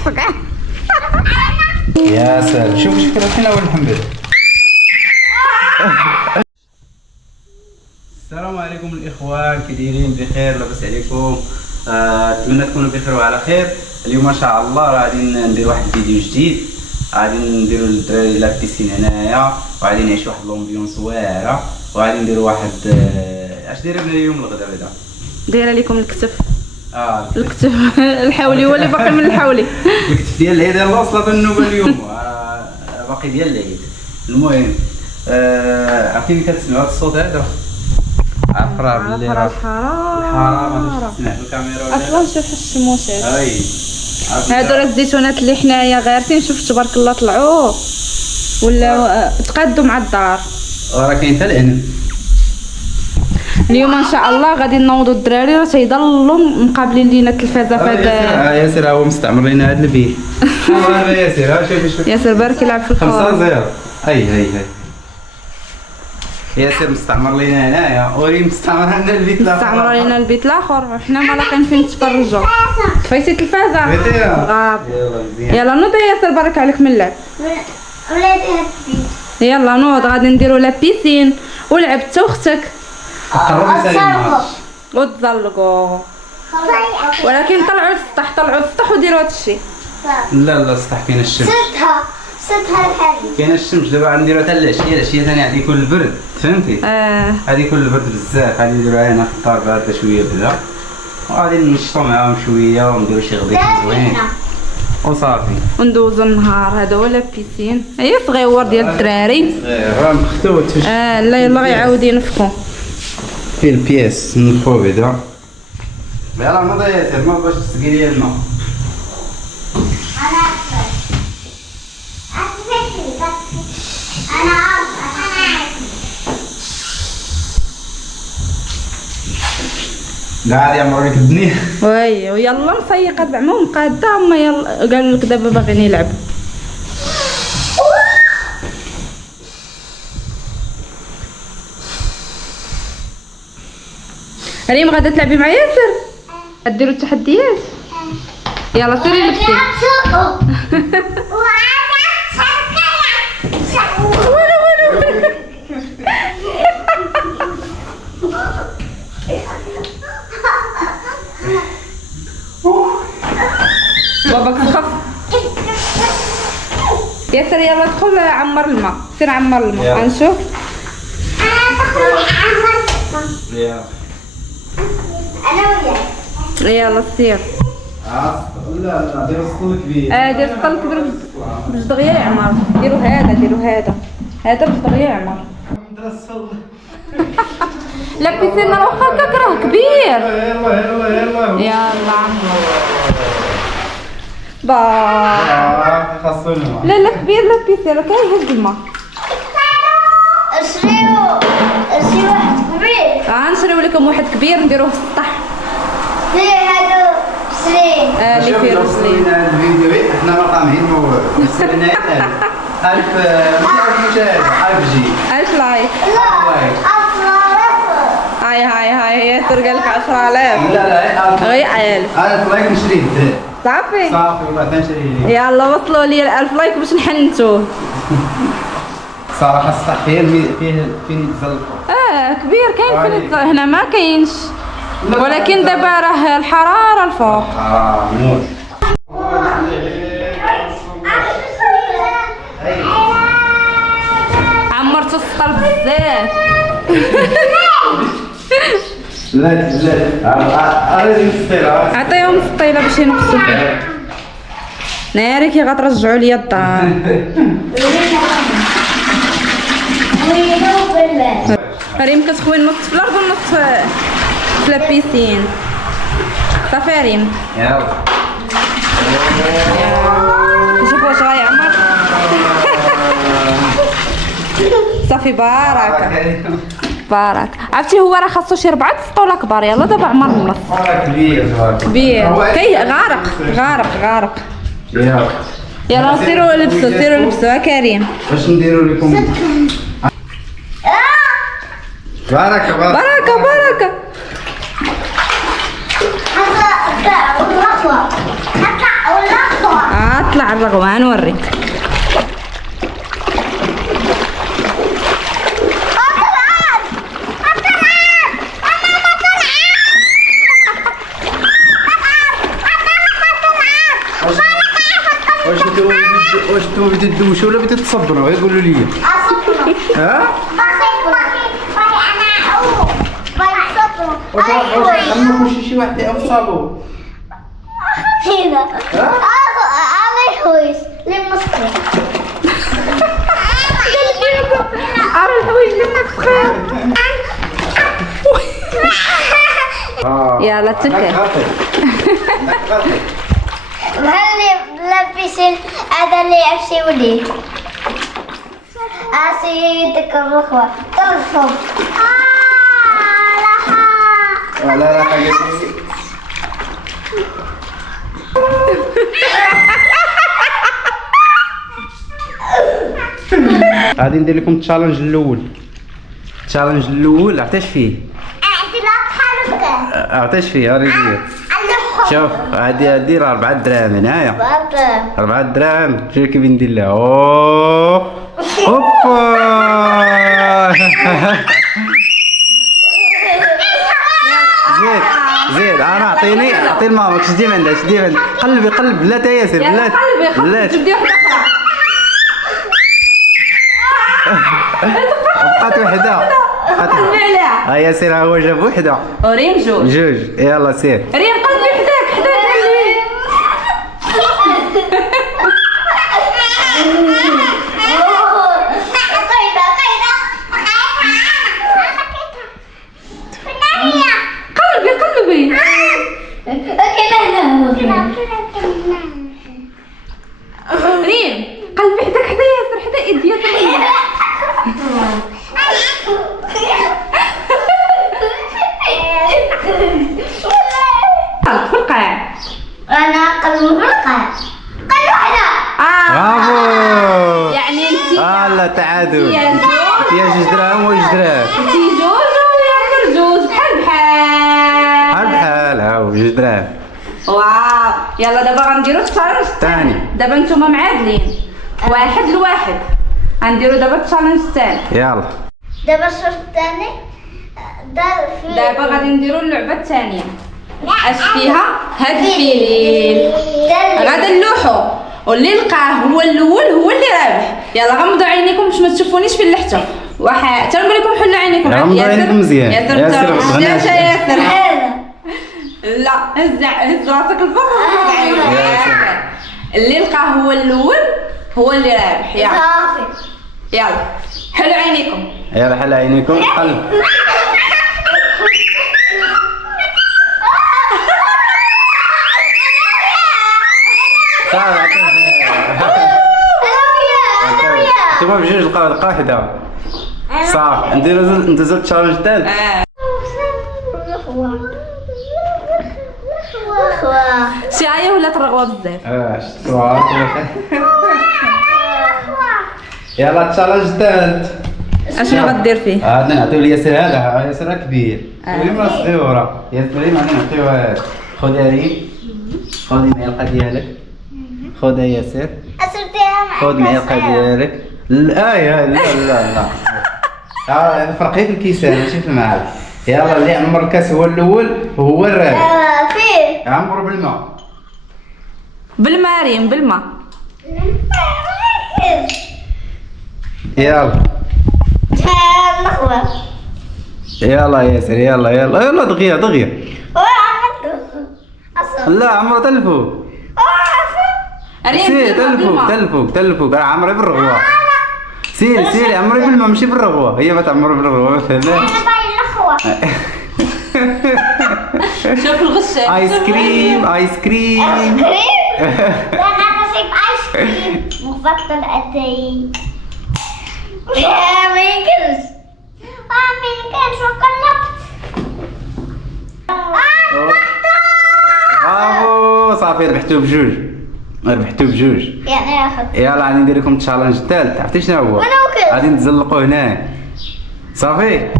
خصك. يا سلام شوف فين اول الحمد. السلام عليكم الاخوان، كي دايرين؟ بخير؟ لاباس عليكم؟ نتمنى تكونوا بخير وعلى خير. اليوم ان شاء الله راه غادي ندير واحد الفيديو جديد، غادي نديروا للدراري لا بيسين هنايا، وغادي نعيشوا واحد لومبيونس واعره، وغادي نديروا واحد اش دايره بنا اليوم الغدا بعدا؟ دايره لكم الكتف. الكتف الحولي هو اللي باقي من الحولي. الكتف ديال العيد يلاه وصلت النوبه اليوم، باقي ديال العيد. المهم عرفتي كتسمعوا هذا الصوت هذا؟ عارف راه بلي راه الحراره ما تسمع في الكاميرا اصلا شوف الشموشات هاي. هادو راه الزيتونات اللي حنايا غارسين، شوف تبارك الله طلعوا ولا تقادوا مع الدار. راه كاين حتى العنب. اليوم ان شاء الله غادي نوضوا الدراري راه تيضلوا مقابلين لينا التلفازه فهاد. ياسر هو مستعمر لينا هاد البيت. هذا ياسر شوف ياسر بارك يلعب في الكره. 5-0. هاي ياسر مستعمر لينا هنايا، وريم مستعمر لنا البيت الاخر. مستعمر لينا البيت الاخر، وحنا ما لاقيين فين نتفرجوا. طفيتي التلفازه؟ غاب. يلا نوض ياسر بارك عليك من اللعب. يلا نوض غادي نديروا لا بيسين ولعب انت واختك وتزلقوا، ولكن طلعوا للسطح وديروا هذا الشيء. لا السطح كاين الشمس. ستها الحديد كاين الشمس دابا غنديروا حتى العشيه ثاني غادي يكون البرد، فهمتي؟ غادي يكون البرد بزاف، غادي نديروها هنا في الدار بارده شويه بدا، وغادي ننشطوا معاهم شويه ونديروا شي غدير زوين وصافي وندوزو النهار. هذا هو لا بيسين، هي صغيور ديال الدراري راه مختوت. لا يلا غيعاود ينفكو فيه البياس نفخو بعدا. يلاه نوض ياسر ما باش تسقي لي الماء. قاعد يعمروا لك الدنيا. ويلا مفيقه زعما ومقاده، هما يلا قالوا لك دابا باغيين يلعبوا. ريم غادا تلعبي مع ياسر؟ غديروا التحديات؟ يلا سيري لبسي. باباك تخف. ياسر يلا دخل عمر الماء، سير عمر الماء غنشوف. يلا سير. لا دير السطل كبير. دير السطل كبير باش دغيا يعمر. ديروا هذا باش دغيا يعمر. لا بيسينا واخا هكاك راه كبير. يلا خاصو الماء. لا كبير، لا بيسين راه كيهز الماء. اشريو واحد كبير. نشريو لكم واحد كبير نديروه في السطح. هادو سليم. اللي فيه رجلين. الفيديو حنا ما طامعين ما وصلنا 1000 مشاهده، 1000 جي، 1000 لايك. لا هاي ياسر قال لك 10000. لا غير 1000 لايك نشريه صافي والله تنشري. يلا وصلوا لي 1000 لايك باش نحنتوه. صراحه السطح فين يتزلقوا. كبير كاين فين هنا ما كاينش، ولكن دابا راه الحراره الفوق. نور. عمرتو السطل بزاف. لا عطيهم السطيله باش ينقصوا فيه. ناري كي غترجعوا ليا الدار. ريم كتخوي نص في الارض ونص في لابيسين. صافي ريم يلا شوفوا واش غيعمر. صافي بارك. عرفتي هو راه خاصو شي 4 سطوله كبار. يلا دابا عمر النص. كبير كي غارق. يلا سيروا لبسوا كريم. واش نديروا لكم؟ بركه طلع الرغوة نوريك. واش انتم بديتو تدوشوا ولا بديتو تصبروا؟ قولوا لي. ها؟ واش عندكم شي واحد يعرف الصابون؟ هنا على الحويج للمسخين. على الحوايج المسخين. يلا تكل. هل لابسين هذا اللي يمشي وليد سيدك الرخوة ترخب. لا حاجة غادي ندير لكم التشالنج الاول عرفتاش فيه؟ عرفتاش فيه؟ وريني. شوف غادي راه 4 دراهم هنايا. 4 دراهم شوف كيف ندير لها. اوه اوبا زيد انا عطي لمامك. شدي من عندها قلبي بلاتي ياسر بلاتي جبدي واحدة أخرى. بقات وحده. قلبي عليها. ها ياسر ها هو جاب وحده. وريم جوج. يلا سير. ريم قلبي حداك قلبي. قلبي ريم قلبي حداك حدا ياسر حدا ايدي ياسر. في القاع. انا قلبي في القاع. قلبي واحدة. برافو. يعني انتي لا تعادل. يا جوج. يا 2 دراهم و 2 دراهم. انتي جوج وياسر جوج بحال هاو 2 دراهم. واو. يلا دابا غنديرو التشالنج الثاني. دابا نتوما معادلين 1-1. غنديرو دابا التشالنج الثاني. يلا دابا الشوط الثاني دار في دابا غادي نديرو اللعبه الثانيه. اش فيها؟ هاد الفيل غادي نلوحو واللي لقاه هو الاول هو اللي رابح. يلا غمضوا عينيكم باش ما تشوفونيش فين اللحته. واحد تنقول لكم حلوا عينيكم. غمضوا عينيكم مزيان. ياسر لا هز راسك الفوق. اللي لقاه هو الاول هو اللي رابح. يلا حلوا عينيكم. يلا حل عينيكم. قلب انتوما بجوج لقاو حدا. صافي ندوزو التشالنج الثالث. شي عيا ولا ترغوا بزاف. يلا التشالنج الثالث. اشنو غدير فيه؟ غادي نعطيو لياسر هذا. ياسر كبير. ريم راه صغيره. ياسر ريم غادي نعطيوها هذا. خذها ريم. خذي المعلقه ديالك. خذها ياسر. خذ المعلقه ديالك. لا فرقي في الكيسان ماشي في المعالق. يلا اللي عمر الكاس هو الاول وهو الرابح. فين؟ عمرو بالماء. بالماء ريم بالماء. يلا يلا ياسر. يلا دغيا. لا عمرو تلفو. سير تلفوك راه عمري بالرغوه. سيري عمري بالماء ماشي بالرغوه. هي ما تعمري بالرغوه مثلا. شوف الغش. ايس كريم. لا نعطيك ايس كريم مفضل اتاي. ما يمكنش وقلبت. برافو. صافي ربحتو بجوج. يعني اخذ. يلا غادي ندير لكم التشالنج الثالث. عرفتي شنو هو؟ غادي نتزلقوا هنا. صافي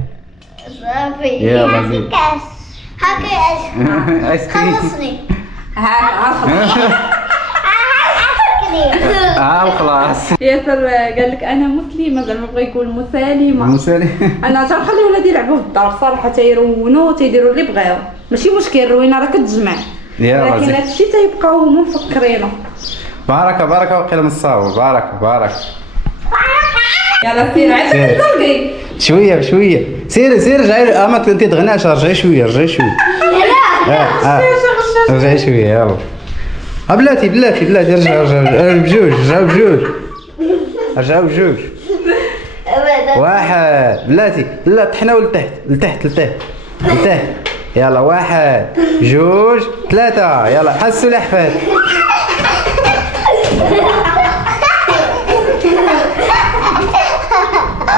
يلا زيد. كاس هاكي ايس كريم. خلصني. ها وخلاص. ياسر قال لك انا مسلمه زعما بغى يقول مسالمه. انا تنخلي ولادي يلعبوا في الدار صراحه، تيرونوا تيديروا اللي بغاو، ماشي مشكل، الروينه راه كتجمع، لكن هادشي تيبقاو هما مفكرينه. بارك وقيل من الصاوب. بارك. يلا سير عاد تزرقي شويه بشويه. سير رجعي. ما كنتي تغناش، رجعي شويه. رجعي شويه يلا. بلاتي رجعوا بجوج. واحد بلاتي. لا طحناو لتحت. يلا 1 2 3 يلا حسوا الاحفاد.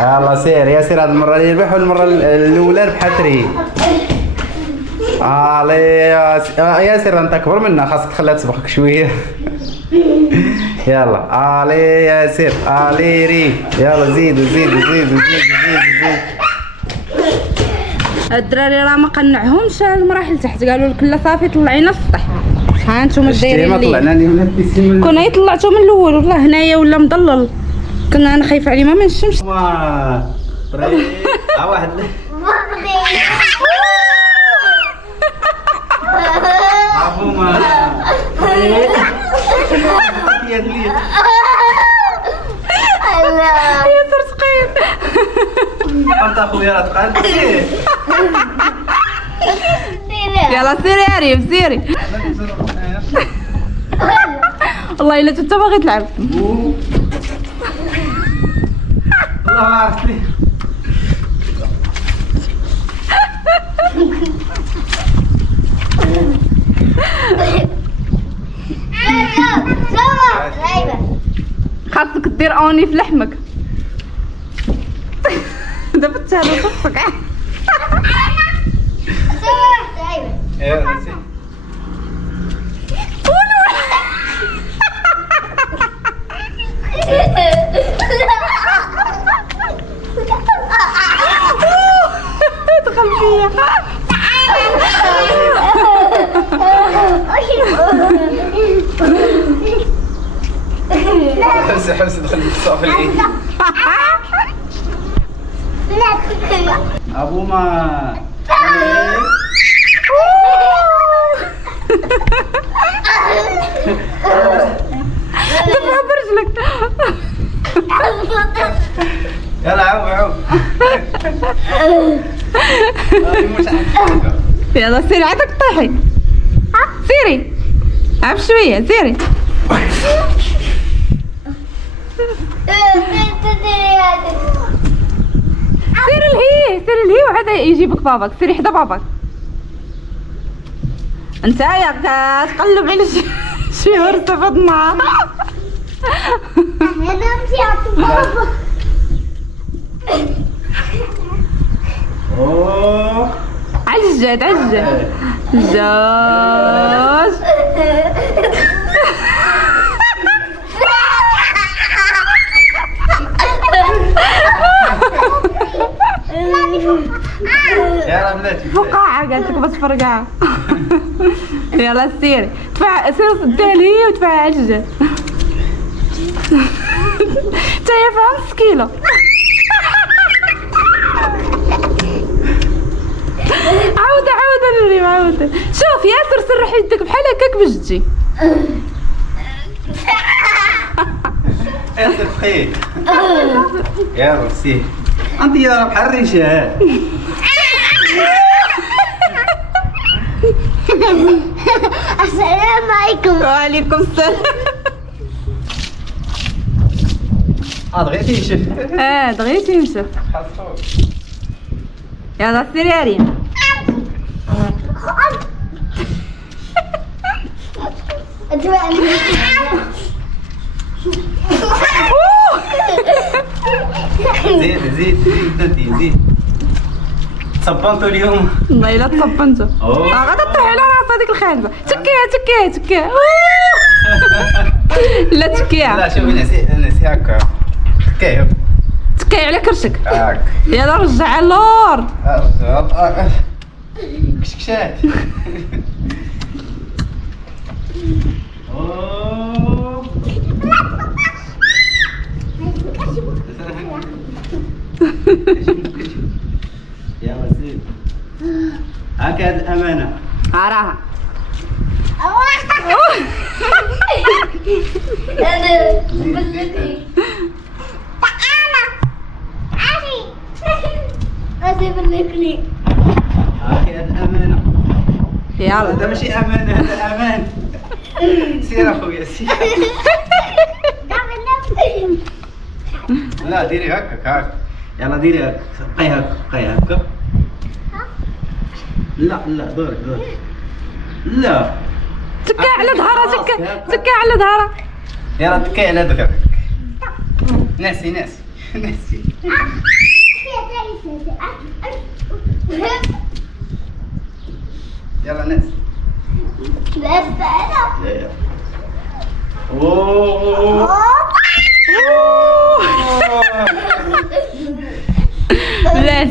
يلا سير هاد المره اللي يربح، والمره الاولى ربحت ري. ياسر انت اكبر منا، خاصك تخليها تسبقك شويه. يلا ياسر ري. يلا زيدوا. الدراري راه ما قنعهمش المراحل تحت، قالوا لك لا صافي طلعينا السطح. ها انتم دايرين ما طلعنا من البيسين. كنا طلعتو من الاول والله هنايا ولا مضلل، كنا انا خايفه عليه ما نشمش. واحد عفوما يا ترسقين انت اخويا راه تقال. يلا سيري يا ريم سيري. والله الا انت باغي تلعب. الله ما عرفت ليه. خاصك دير اوني في لحمك. دابا تهرب صفك. دخل فيا. حبس دخل بالصافي العيد. ابو ما دفع برجلك. يلا عوف. يلا سيري عادك طيحي. سيري عب شويه سيري. سيري الهي وعاد يجيبك باباك. سيري حدا باباك. انت يا تقلب على شي ورثه في النهار. انا نمشي عند بابا. عجد زوج. يلا بلاتي فقاعة قالت لك بس فرقعة. يلا سيري سير ديها هي وتفاعل عجة. تاهي فيها نص كيلو. عاودة لولي عاودة. شوف ياسر سرح يدك بحال هكاك باش تجي. ياسر بخير. يلا سير انت يا بحال الرجال. السلام عليكم. وعليكم السلام. دغيا تيشف. دغيا تينشف. يلا سير يا ريم. زيد صبنتو اليوم. والله الا تصبنتو. غادا طيح على راس هذيك الخالبه. تكيها. لا تكيها. لا شوفي نسي هكا. تكي على كرشك. هاك يلا رجع اللور. كشكشات. يا وزير هكذا الأمانة. راها هكذا الأمانة. يلا هذا ماشي أمانة، هذا أمان. سير أخويا سير. لا ديري هكاك. يلا ديري هكا. بقي هكا. لا دورك. لا تكا على ظهرها، تكا على ظهرها. يلا تكي على ذكرك. ناسي. يلا ناس. اوه بلاش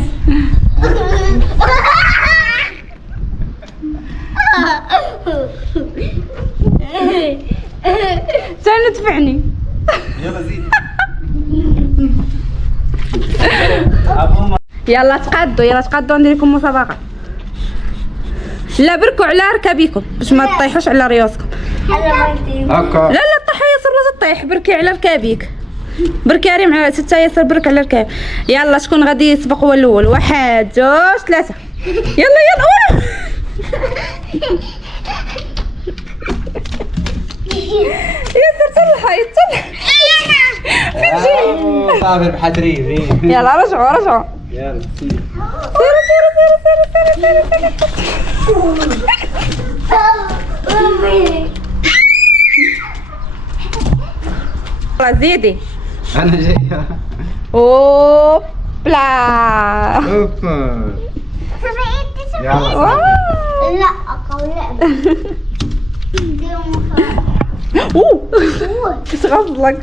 شنو تفعني. يلا زيد. يلا تقادوا ندير لكم مسابقه. لا بركوا على ركابيكم باش ما تطيحوش على ريوسكم. هكا. لا طيح ياسر لا تطيح، بركي على ركابيك. بركي يا ريم على 6 ياسر، برك على ركاب. يلا شكون غادي يسبق هو الاول؟ 1 2 3. يلا ياسر تلحى فين جاي؟ صافي بحذري. يلا رجعوا. يلا سير. يلا زيدي. انا جاي. اوبلا. يلا واو. لا أقول ايش غفلك؟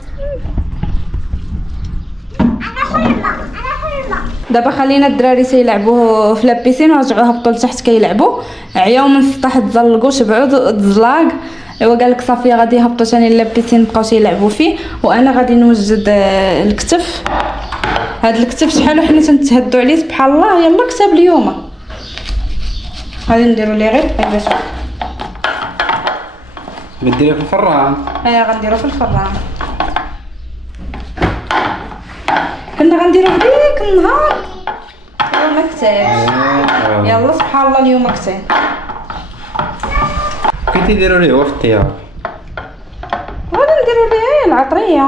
دابا خلينا الدراري تيلعبوا في لابيسين ورجعوا هبطوا لتحت كيلعبوا. عياو من السطح تزلقوا شبعوا الزلاق. ايوا قال لك صافي غادي يهبطوا ثاني لابيسين بقاو تيلعبوا فيه، وانا غادي نوجد الكتف. هاد الكتف شحال وحنا تنتهدوا عليه سبحان الله. يلا كتاب اليوم غادي نديروا ليه غير باش بديرها في الفران. غنديرو في الفران. كنا غنديرو هذيك النهار وما كتاش. يلا سبحان الله اليوم كتاب. كنت يديروا ليه هو في الطياب. غادي نديرو ليه العطريه،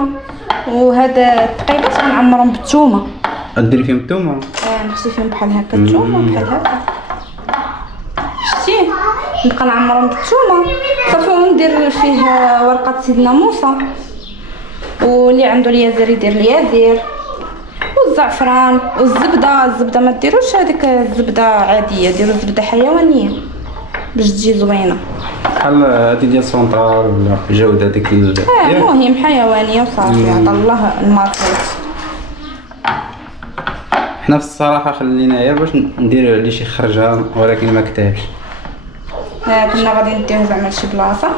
وهذا التقيبات غنعمرهم بالثومه. ديري فيهم الثومه. نغسل فيهم بحال هكا الثومه بحال هكا. شتي نبقى نعمرهم بالثومه صافي، وندير فيه ورقه سيدنا موسى، واللي عنده اليازير يدير اليازير، والزعفران والزبده. ما ديروش هذيك الزبده عاديه، ديروا زبده حيوانيه باش تجي زوينه بحال هادي ديال سونطار ولا جوده هذيك الزبده. المهم حيوانيه وصافي. عطا الله الماركات. حنا في الصراحه خليناها باش ندير عليه شي خرجه، ولكن ما كتابش. كنا غادي نديوه زعما لشي بلاصه،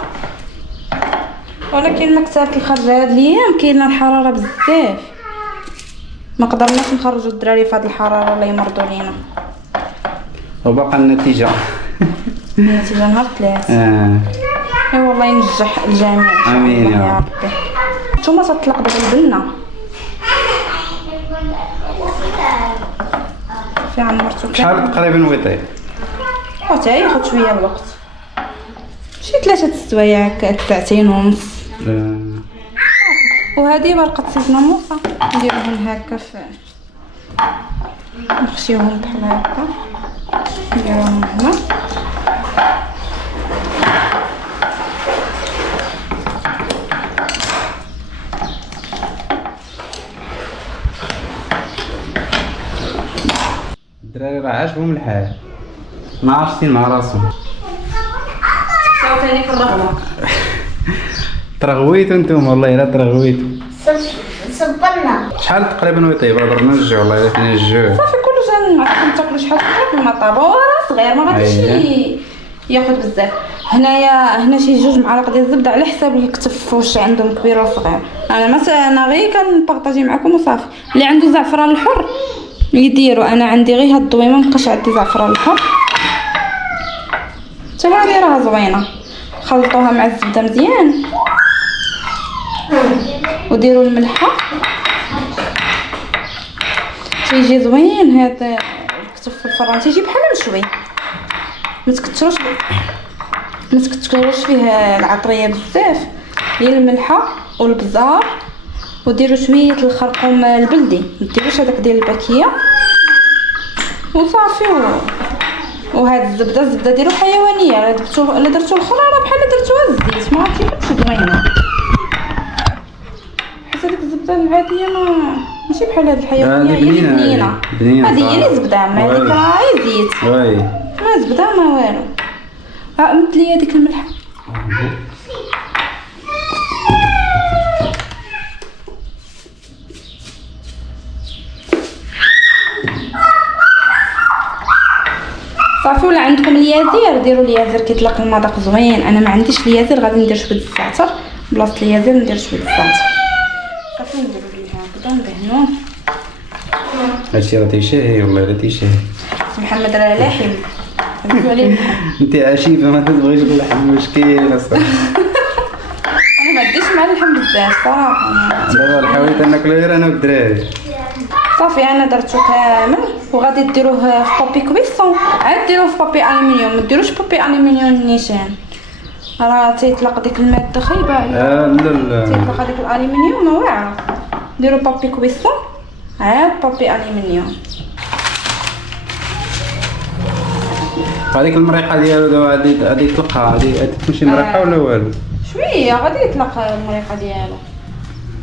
ولكن ما كتبت الخرجه. هاد الايام كاينه الحراره بزاف، ما قدرناش نخرجوا الدراري في هاد الحراره الله يمرضوا لينا. وباقا النتيجه. النتيجه نهار 3. اي والله ينجح الجميع. امين يا ربي. نتوما تطلق دابا البنه في عمرتو شحال تقريبا ويطيب؟ حتى ياخذ شويه الوقت، شي 3 سوايع هكا، 2 ونص. وهذه ورقه سيدنا موسى نديرهم هكا في نخشيوهم بحال هكا، نديروهم هنا. الدراري راه عاجبهم الحال، ما عرفتين مع راسهم. ثاني في الرغبه ترغويتو نتوما والله الا ترغويتو. صبرنا. شحال تقريبا ويطيب؟ هضر نرجع والله الا فينا الجوع. صافي كله جا نعرفو تاكلوا شحال تاكلوا ما طابو، راه صغير ما غاديش ياخذ بزاف. هنا شي 2 معالق ديال الزبده على حساب الكتف واش عندهم كبير ولا صغير. انا غير كنبارطاجي معكم وصافي. اللي عنده زعفران الحر يديروا، انا عندي غير هاد الضويمه مابقاش عندي زعفران الحر. حتى هذه راه زوينه، خلطوها مع الزبده مزيان وديروا الملحه تيجي زوين. هذا الكتف في الفران تيجي بحال مشوي، ما تكتروش فيه العطريه بزاف. هي الملحه والبزار وديروا شويه الخرقوم البلدي، ما ديروش هذاك ديال الباكيه وصافي. وهاد الزبده ديروا حيوانيه، الا درتو الخراره بحال درتوها الزيت ما عرفتش كيفاش زوينه. حيت هذيك الزبده العاديه ماشي بحال هاد الحيوانيه، هي اللي بنينه. هذه هي اللي زبده، ما هذيك راه زيت ما زبده ما والو. مد لي هذيك الملحه. صافي. ولا عندكم اليازير ديروا اليازير كيطلق المذاق زوين. انا ما عنديش اليازير، غادي ندير شويه الزعتر بلاصه اليازير، ندير شويه الزعتر صافي. نديرو ليها هكذا ندهنوه. هادشي راه تيشهي والله راه تيشهي. محمد راه لاحم عزيزو عليه اللحم. انت عشيفه ما تبغيش اللحم مشكل اصاحبي. انا ما عنديش مع اللحم بزاف صراحه. دابا حاولت ناكلو غير انا والدراري. صافي انا درتو كامل وغادي ديروه في بابي كويسون. عاد ديروه في بابي الومنيوم، ما ديروش بابي الومنيوم نيشان، راه تيطلق ديك الماده خايبه عليها. لا تيطلق هذيك الالومنيوم واعره. ديروا بابي كويسون عاد بابي الومنيوم. هذيك المريحه ديالو دابا غادي يطلقها، غادي تمشي مريحه ولا والو؟ شويه غادي يطلق المريقه ديالو.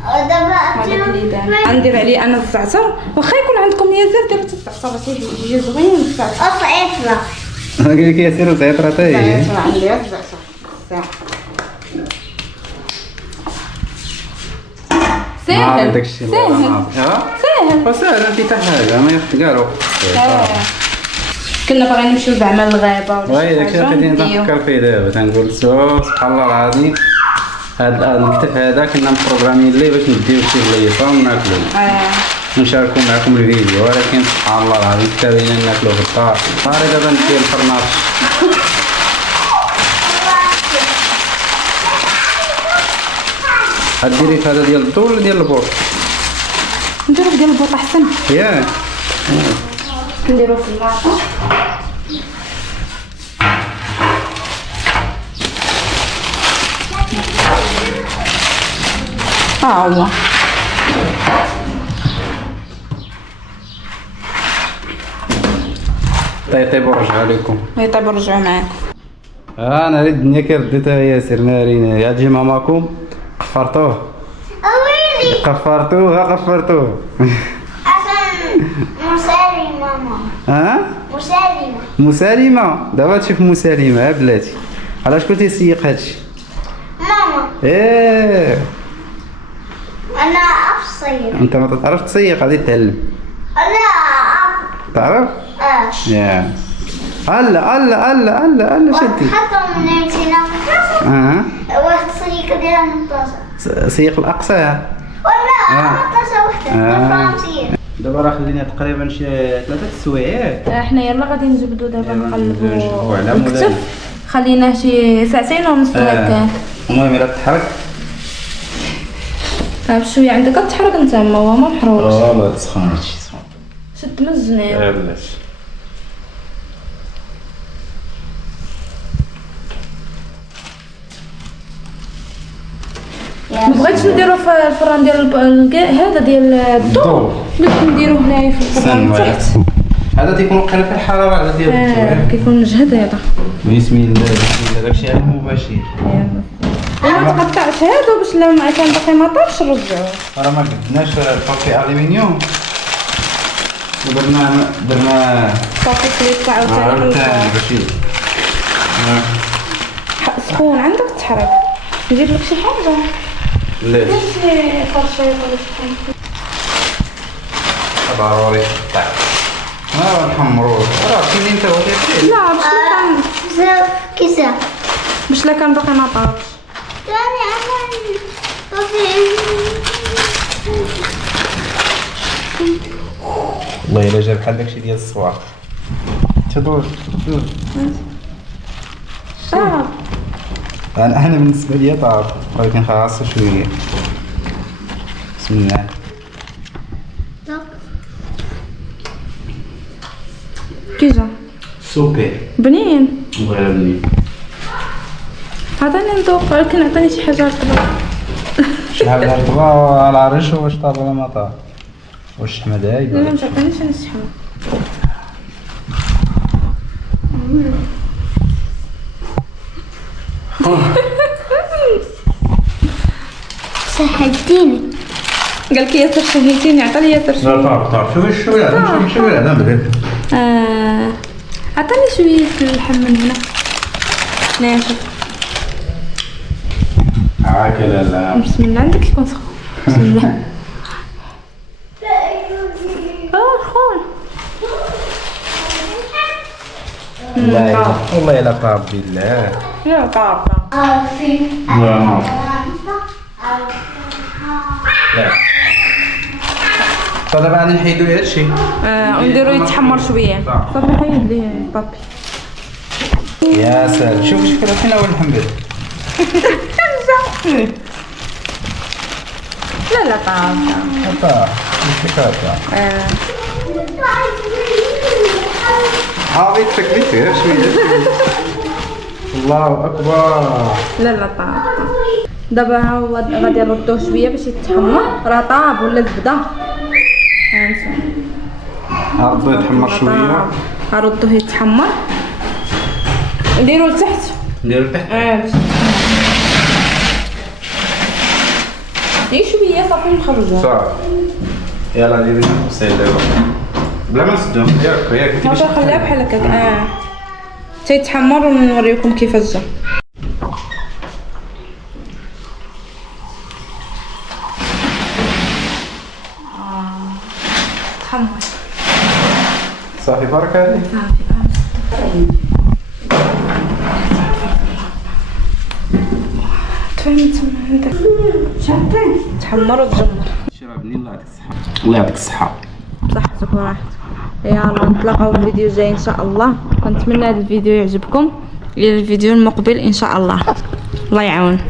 دابا هذاك اللي دار غندير عليه انا الزعتر. واخا يكون عندكم يازر ديروا الزعتر تيجي زوين الزعتر. صعيفه قال لك ياسر زعتر حتى هي. عندي الزعتر ساهل ساهل انت حتى حاجه ما ياخذ كاع الوقت. كنا باغيين نمشيو زعما للغابه ولا شي حاجه. داكشي اللي تنفكر فيه دابا، تنقول سبحان الله العظيم هذا الكتف هذا كنا مبروغرامين ليه باش نديو شي بليصه وناكلو ونشاركو معكم الفيديو، ولكن سبحان الله العظيم كابينا ناكلو في الدار. صافي دابا ندير الفرناط. غديري في هذا ديال الضو ولا ديال البوط؟ نديرو ديال البوط احسن. ياك نديرو في اللاطه. هو طيب ورجعها لكم. طيب نرجعوا معاكم. انا ريت الدنيا كي رديتها ياسر نارين. يا تجي ماماكم قفرتوه ويلي قفرتوه عشان مسالمة ماما. مسالمة. دابا تشوف مسالمة يا بلاتي. علاش كنتي تسيق هادشي؟ ماما انا افصيل. انت ما تعرفش تسيق، غادي تعلم. لا تعرف؟ يا هلا شدي. حتى من نمتينا متصل. واحد سيق ديال المتصل. سيق الاقصى ولا متصل وحده فرنسية. دابا راه خلينا تقريبا شي 3 السوايع. احنا يلا غادي نجبدو دابا نجبدو على الكتف. خليناه شي 2.5 ساعة هكا. المهم راه تحرك بشويه عندك تحرك انت ما هو ما محروقش. ما تسخنش شد من الجنين. علاش ما بغيتش نديرو في الفران ديال هذا ديال الضو، بغيت نديرو هنايا في الفران تحت. هذا تيكون وقيلا في الحراره هذا ديال الضو. كيكون مجهد هذا. بسم الله داكشي على المباشر. ما تقطعش هذا باش لو ما كان باقي ما طابش نرجعوه. راه ما قدناش البابي الومنيوم درنا صافي كليت عاوتاني باش سخون عندك تحرك. نجيب لك شي حاجه. لا شي فرشه ولا شي حاجه ضروري طيب. نحمرو راه كاين انت وديتي. لا باش بزاف كيسة. باش لا كان باقي ما طابش. ثاني أنا والله الا جا بحال داكشي ديال الصوار. تدور صعب. انا بالنسبه لي طاب، ولكن خاصه شويه. بسم الله. كي جا سوبر بنين. وغير بنين. عطيني نذوق، ولكن عطيني شي حاجه رطبه. شحال رطبه على عرش واش طاب ولا ما طاب؟ واش الشحمه دايبه؟ لا ما تعطينيش انا الشحمه. سهلتيني. قال لك ياسر شهيتيني، عطى لي ياسر شويه. طاب شويه هذا بدات. عطيني شويه اللحم من هنا. هنايا شوف. هكذا لا. بسم الله، عندك يكون سخون. بسم الله. خون. والله الا طاب بالله. لا طاب. لا. فدابا غادي نحيدو ليه هادشي. ونديرو يتحمر شويه. صافي حيد ليه بابي. يا سلام، شوف شكرا فين اول الحمد. لا لا طاب. طاب مش كاتا. عاودي تكبيت غير شويه. الله اكبر. لا لا طاب. دابا هو غادي نردوه شويه باش يتحمر. راه طاب ولا زبده. عرضو يتحمر شويه. نردوه يتحمر. نديرو لتحت. نديرو لتحت. باش غير شويه صافي نخرجوه. صافي. يلا ديري السيد دابا. بلا ما نسدو ياك باش نخليها بحال هكاك. تيتحمر ونوريكم كيفاش جا. تحمر. صافي بارك عليك. تفهمت عندك. تحمر وتجمر. شرب منين الله يعطيك الصحة. الله يعطيك الصحة. صحتك وراحتك. يلا نتلاقاو في الفيديو الجاي ان شاء الله. كنتمنى هذا الفيديو يعجبكم. الى الفيديو المقبل ان شاء الله. الله يعاون.